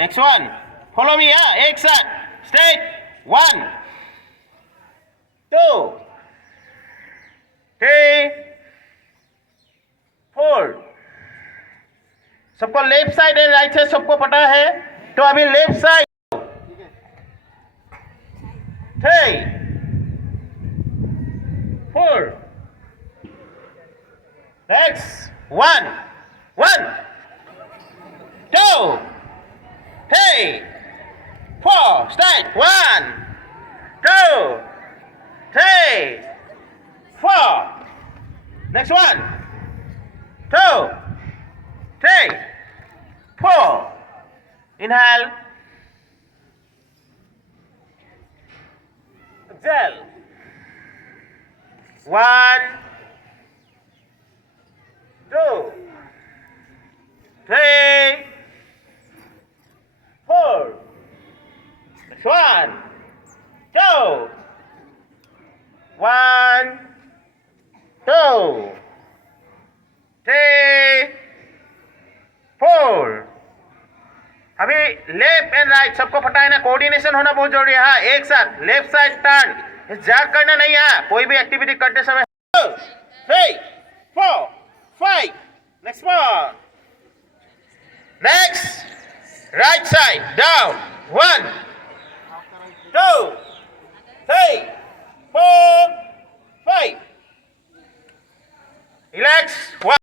Next one. Follow me, yeah? एक साथ. Straight. 1, 2, 3, 4. सबको left side and right side सबको पता है, तो अभी left side 3, 4. Next 1, 2, 3, 4. Straight. 1, 2, 3, 4. Next 1, 2, 3, 4. Inhale. Exhale. 1, 2, 3, 4. Next 1, 2, 1, 2, 3, 4. अभी लेफ्ट एंड राइट सबको पता है ना, कोऑर्डिनेशन होना बहुत जरूरी है। हाँ, एक साथ लेफ्ट साइड टर्न, जाग करना नहीं है कोई भी एक्टिविटी करते समय। 2, 3, 4, 5. Next one. Next right side down. 1, 2, 3, 4, 5. Relax. 1.